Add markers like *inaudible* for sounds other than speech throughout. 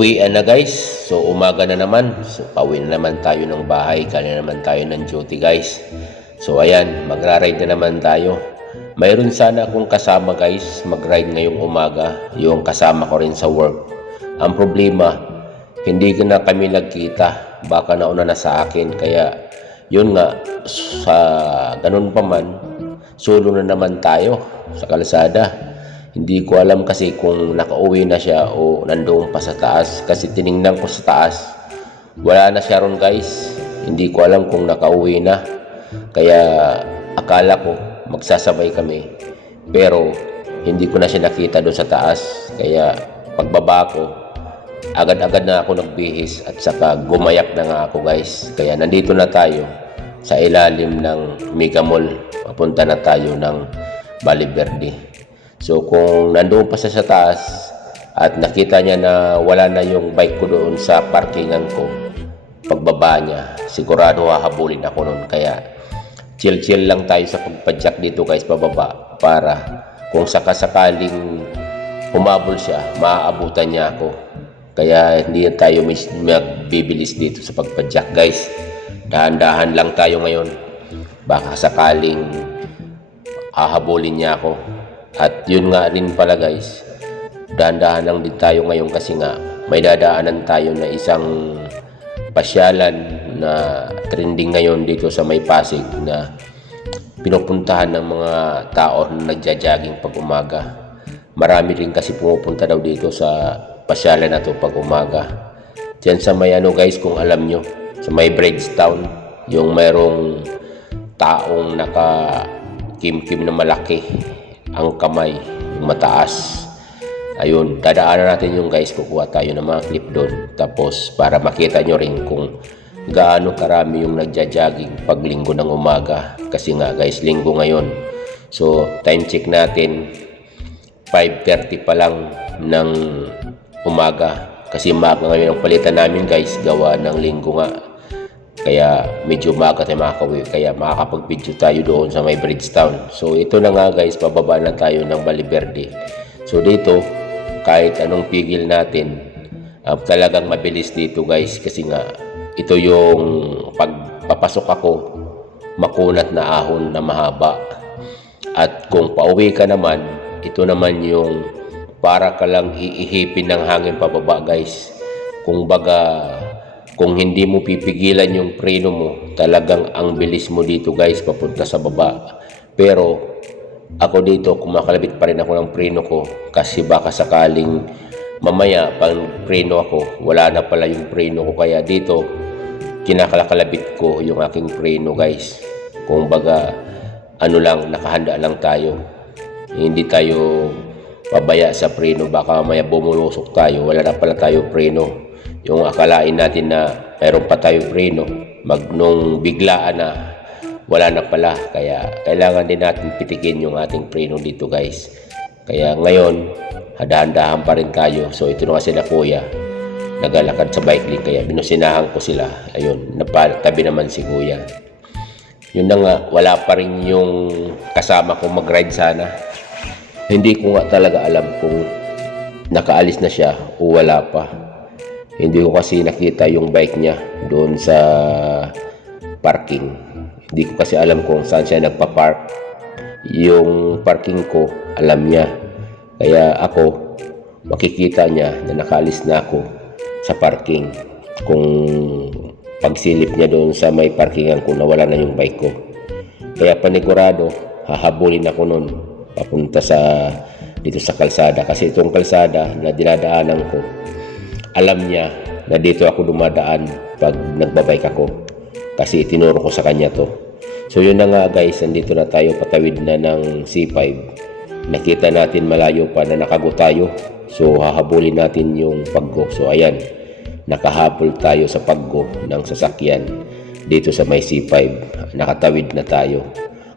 Uwian na guys. So umaga na naman. So pauwi na naman tayo ng bahay. Kanya naman tayo ng duty guys. So ayan, magra-ride na naman tayo. Mayroon sana akong kasama guys mag-ride ngayong umaga. Yung kasama ko rin sa work. Ang problema, hindi na kami nagkita. Baka nauna na sa akin. Kaya yun nga, sa ganun pa man, solo na naman tayo sa kalsada. Hindi ko alam kasi kung nakauwi na siya o nandoon pa sa taas. Kasi tiningnan ko sa taas, wala na siya ron guys. Hindi ko alam kung nakauwi na. Kaya akala ko magsasabay kami. Pero hindi ko na siya nakita doon sa taas. Kaya pagbaba ko, agad-agad na ako nagbihis at saka gumayak na nga ako guys. Kaya nandito na tayo sa ilalim ng Mega Mall. Papunta na tayo ng Bali Verde. So kung nandoon pa siya sa taas at nakita niya na wala na yung bike ko doon sa parkingan ko, pagbaba niya, sigurado hahabulin ako noon. Kaya chill-chill lang tayo sa pagpadyak dito guys pababa para kung sakasakaling humabol siya, maaabutan niya ako. Kaya hindi tayo magbibilis dito sa pagpadyak guys. Dahan-dahan lang tayo ngayon. Baka sakaling hahabulin niya ako. At yun nga rin pala guys, dahan-dahan lang din tayo ngayon kasi nga may dadaanan tayo na isang pasyalan na trending ngayon dito sa may Pasig na pinupuntahan ng mga tao na nagja-jogging pag umaga. Marami rin kasi pumupunta daw dito sa pasyalan na to pag umaga. Diyan sa may ano guys kung alam nyo, sa may Bridgetown, yung mayroong taong naka kim-kim na malaki ang kamay, yung mataas. Ayun, dadaanan natin yung guys, kukuha tayo ng mga clip doon. Tapos para makita nyo rin kung gaano karami yung nagja-jogging pag linggo ng umaga. Kasi nga guys, linggo ngayon. So, time check natin, 5.30 pa lang ng umaga. Kasi maaga ngayon ang palitan namin guys, gawa ng linggo nga. Kaya medyo maaga tayo makakauwi. Kaya makakapag-video tayo doon sa may Bridgetown. So ito na nga guys, pababa na tayo ng Baliverde. So dito, kahit anong pigil natin, ah, talagang mabilis dito guys. Kasi nga, ito yung pagpapasok ako, makunat na ahon na mahaba. At kung pauwi ka naman, ito naman yung para ka lang iihipin ng hangin pababa guys. Kung baga, kung hindi mo pipigilan yung preno mo, talagang ang bilis mo dito guys papunta sa baba. Pero ako dito, kumakalabit pa rin ako ng preno ko kasi baka sakaling mamaya pag preno ako, wala na pala yung preno ko. Kaya dito, kinakalakalabit ko yung aking preno guys. Kung baga, ano lang, nakahanda lang tayo. Hindi tayo pabaya sa preno. Baka mamaya bumulusok tayo. Wala na pala tayo preno. Yung akalain natin na mayroon pa tayo preno. Mag nung biglaan na wala na pala. Kaya kailangan din natin pitikin yung ating preno dito guys. Kaya ngayon, hadahan-dahan pa rin tayo. So ito na kasi na kuya. Nagalakad sa bike lane kaya binusinahan ko sila. Ayun, napatabi naman si kuya. Yun na nga, wala pa rin yung kasama kong mag-ride sana. Hindi ko nga talaga alam kung nakaalis na siya o wala pa. Hindi ko kasi nakita yung bike niya doon sa parking. Hindi ko kasi alam kung saan siya nagpa-park. Yung parking ko, alam niya. Kaya ako, makikita niya na nakaalis na ako sa parking. Kung pagsilip niya doon sa may parkingan ko, nawala na yung bike ko. Kaya panigurado, hahabulin ako noon papunta sa dito sa kalsada kasi itong kalsada na dinadaanan ko alam niya na dito ako dumadaan pag nagbabike ako kasi tinuro ko sa kanya to so yun na nga guys nandito na tayo patawid na ng C5 nakita natin malayo pa na nakago tayo so hahabulin natin yung paggo so ayan nakahabol tayo sa paggo ng sasakyan dito sa may C5 nakatawid na tayo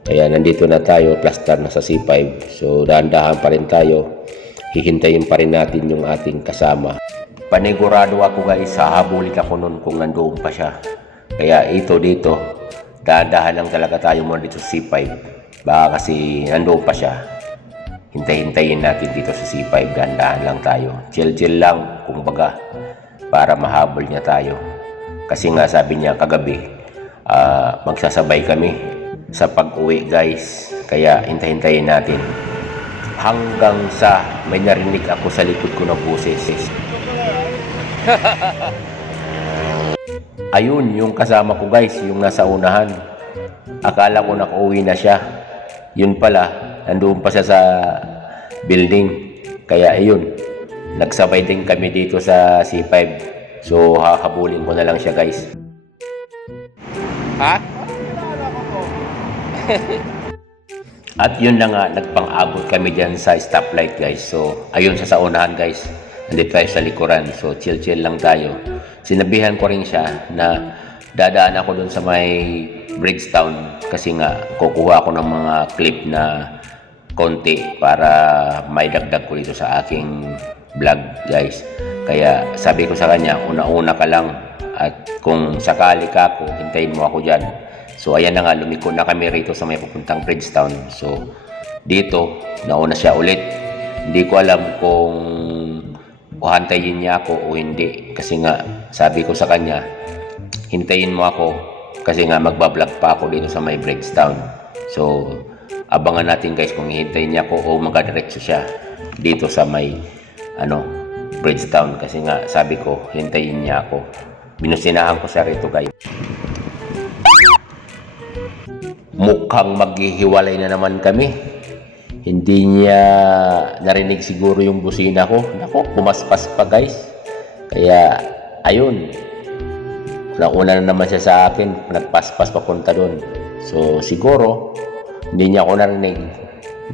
kaya nandito na tayo, plaster na sa C5. So dahan-dahan pa rin tayo. Hihintayin pa rin natin yung ating kasama. Panigurado ako guys, hahabulin ako nun kung nandoon pa siya. Kaya ito dito, dahan-dahan lang talaga tayo muna dito sa C5. Baka kasi nandoon pa siya. Hintay-hintayin natin dito sa C5, dahan-dahan lang tayo. Chill-chill lang, kung baga. para mahabol niya tayo. Kasi nga sabi niya kagabi, ah, magsasabay kami sa pag-uwi guys. Kaya hintayin natin. Hanggang sa may narinig ako sa likod ko ng boses. *laughs* Ayun, yung kasama ko guys, yung nasa unahan. Akala ko nakauwi na siya. Yun pala, nandoon pa siya sa building. Kaya ayun, nagsabay din kami dito sa C5. So, hahabulin ko na lang siya guys. Ha? *laughs* At yun na nga, nagpang-abot kami dyan sa stoplight guys. So, ayun sa saunahan guys. Nandito tayo sa likuran. So, chill-chill lang tayo. Sinabihan ko rin siya na dadaan ako dun sa may Bridgetown kasi nga kukuha ako ng mga clip na konti para may dagdag ko dito sa aking vlog guys. Kaya sabi ko sa kanya, una-una ka lang at kung sakali ka ako, hintayin mo ako dyan. So ayan na nga, lumiko na kami rito sa may pupuntang Bridgetown. So dito, nauna siya ulit. Hindi ko alam kung uhantayin niya ako o hindi. Kasi nga, sabi ko sa kanya, hintayin mo ako kasi nga magbablog pa ako dito sa may Bridgetown. So, abangan natin guys kung hihintayin niya ako o magadiretso siya dito sa may ano, Bridgetown kasi nga sabi ko hintayin niya ako. Binusinahan ko siya rito guys. Mukhang maghihiwalay na naman kami. Hindi niya narinig siguro yung busina ko. Nako, pumaspas pa guys. Kaya, ayun. Nauna na naman siya sa akin. Nagpaspas papunta doon. So, siguro, hindi niya ako narinig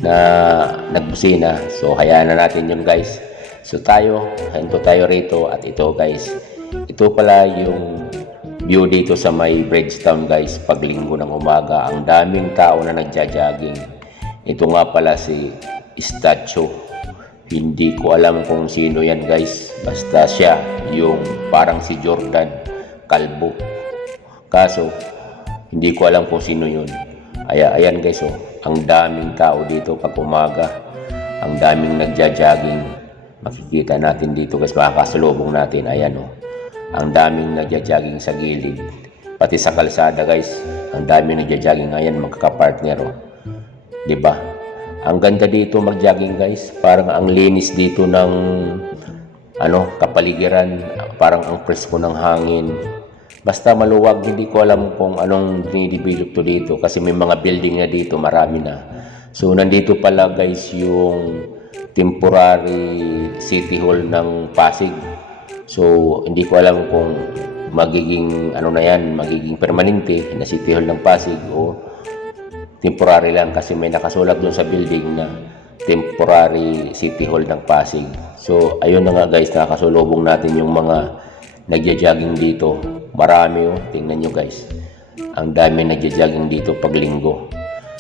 na nagbusina. So, hayaan na natin yun guys. So, tayo, hinto tayo rito. At ito guys, ito pala yung view dito sa may Bridgetown guys. Paglinggo ng umaga, ang daming tao na nagja-jogging. Ito nga pala si Statue. Hindi ko alam kung sino yan guys. Basta siya yung parang si Jordan Kalbo. Kaso, hindi ko alam kung sino yun. Aya, ayan guys oh, ang daming tao dito pag umaga. Ang daming nagja-jogging. Makikita natin dito guys, makakasalubong natin. Ayan oh, ang daming nagja-jogging sa gilid. Pati sa kalsada guys, ang daming nagja-jogging. Ayan, magkakapartner oh. 'Di ba? Ang ganda dito mag-jogging guys. Parang ang linis dito ng ano, kapaligiran, parang ang presko ng hangin. Basta maluwag, hindi ko alam kung anong dinidevelop to dito kasi may mga building na dito, marami na. So nandito pala guys yung temporary city hall ng Pasig. So hindi ko alam kung magiging ano na yan, magiging permanente na city hall ng Pasig o temporary lang kasi may nakasulat doon sa building na temporary city hall ng Pasig. So, ayun na nga guys, nakakasulubong natin yung mga nagja-jogging dito. Marami oh, tingnan nyo guys. Ang dami nagja-jogging dito pag linggo.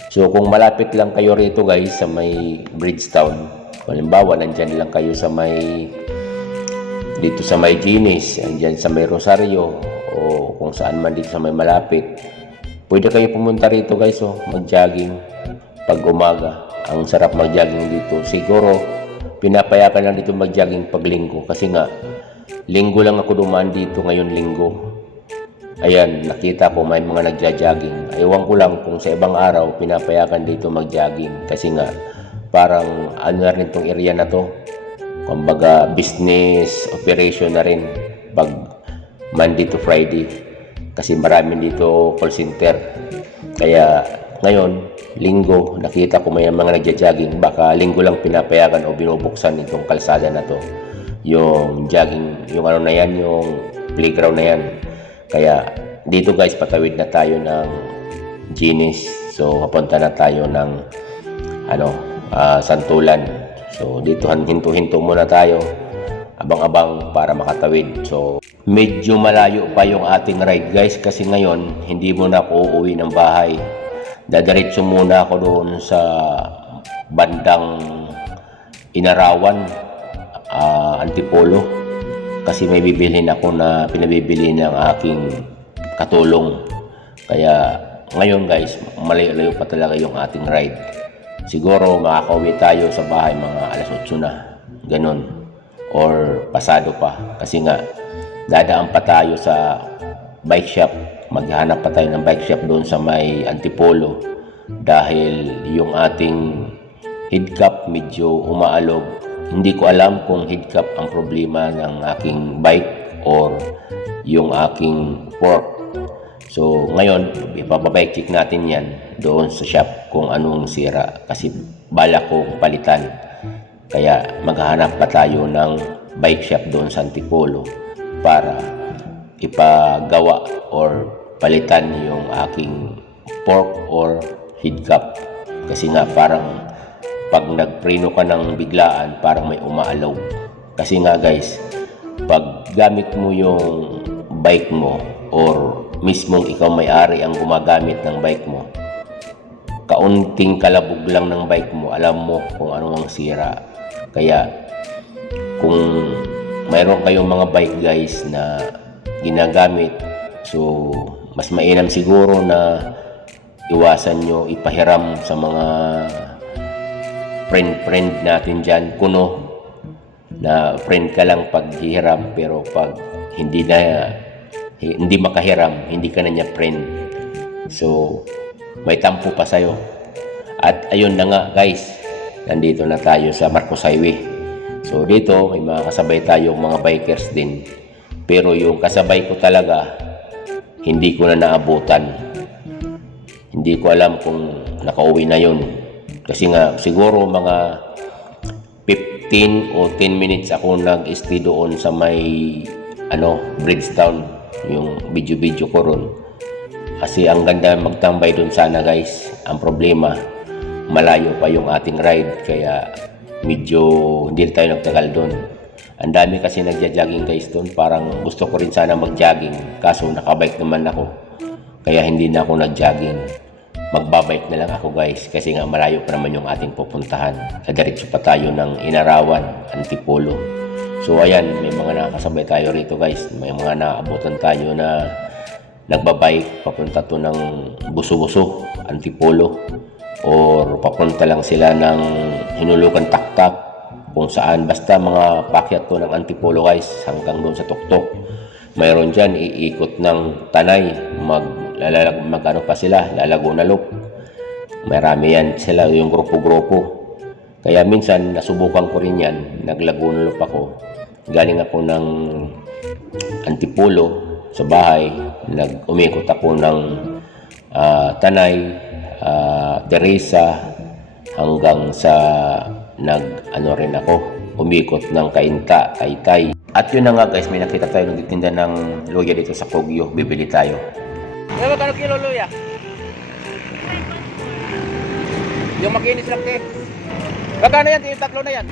So, kung malapit lang kayo rito guys sa may Bridgetown, halimbawa nandyan lang kayo sa may dito sa may Ginis, andyan sa may Rosario, o kung saan man dito sa may malapit, pwede kayo pumunta rito guys, oh, mag-jogging pag umaga. Ang sarap mag-jogging dito. Siguro, pinapayakan lang dito mag-jogging pag linggo. Kasi nga, linggo lang ako dumaan dito ngayon linggo. Ayan, nakita ko may mga nagja-jogging. Ewan ko lang kung sa ibang araw, pinapayakan dito mag-jogging. Kasi nga, parang ano na rin tong area na to. Kumbaga, business operation na rin pag Monday to Friday. Kasi marami dito call center. Kaya ngayon, linggo, nakita ko may mga nagja-jogging. Baka linggo lang pinapayagan o binubuksan itong kalsada na to. Yung jogging, yung ano na yan, yung playground na yan. Kaya dito guys, patawid na tayo ng Ginis. So, papunta na tayo ng ano, ah, Santulan. So, dito hinto-hinto muna tayo. Abang-abang para makatawid. So, medyo malayo pa yung ating ride guys kasi ngayon hindi mo na ako uuwi ng bahay. Dadiretso muna ako doon sa bandang Inarawan, ah, Antipolo. Kasi may bibilhin ako na pinabibili ng aking katulong. Kaya ngayon guys, malayo-layo pa talaga yung ating ride. Siguro makakauwi tayo sa bahay mga alas 8 na. Ganon. Or pasado pa. Kasi nga, dadaan pa tayo sa bike shop. Maghanap pa tayo ng bike shop doon sa may Antipolo dahil yung ating head cap medyo umaalog. Hindi ko alam kung head cap ang problema ng aking bike or yung aking fork. So ngayon, ipapabike check natin yan doon sa shop kung anong sira kasi bala kong palitan. Kaya maghahanap pa tayo ng bike shop doon sa Antipolo para ipagawa or palitan yung aking fork or head cap. Kasi nga parang pag nagpreno ka ng biglaan, parang may umaalaw. Kasi nga guys, pag gamit mo yung bike mo or mismong ikaw may-ari ang gumagamit ng bike mo, kaunting kalabog lang ng bike mo, alam mo kung ano ang sira. Kaya kung mayroon kayong mga bike guys na ginagamit, so mas mainam siguro na iwasan nyo ipahiram sa mga friend-friend natin dyan, kuno na friend ka lang pag hihiram pero pag hindi na hindi makahiram, hindi ka na niya friend. So, may tampo pa sa'yo. At ayun na nga guys, nandito na tayo sa Marcos Highway. So dito, may mga kasabay tayong mga bikers din. Pero yung kasabay ko talaga, hindi ko na naabutan. Hindi ko alam kung nakauwi na yun. Kasi nga, siguro mga 15 o 10 minutes ako nag-stay doon sa may ano, Bridgetown, yung video-video ko ron. Kasi ang ganda magtambay doon sana guys. Ang problema, malayo pa yung ating ride kaya medyo hindi tayo nagtagal doon. Ang dami kasi nagja-jogging guys doon. Parang gusto ko rin sana mag-jogging. Kaso nakabike naman ako. Kaya hindi na ako nag-jogging. Magbabike na lang ako guys. Kasi nga malayo pa naman yung ating pupuntahan. Kadiretso pa tayo ng Inarawan, Antipolo. So ayan, may mga nakasabay tayo rito guys. May mga naabutan tayo na nagbabike papunta to ng Buso-Buso, Antipolo or papunta lang sila ng Hinulukan Taktak kung saan basta mga pakyat to ng Antipolo guys hanggang doon sa Tuktok. Mayroon dyan iikot ng Tanay mag, lalalag, mag pa sila Lalago na Loop. Marami yan sila yung grupo-grupo. Kaya minsan nasubukan ko rin yan naglaguna Loop ako. Galing ako ng Antipolo sa bahay nag-umikot ako ng ah, Tanay ah, Teresa hanggang sa nag ano rin ako umikot ng Kainta, Taytay. At yun na nga guys, may nakita tayo nagtitinda ng luya dito sa Kogyo. Bibili tayo. Kaya magkano kilo luya? Yung makinis lang ke. Magkano yan? Yung tatlo na yan?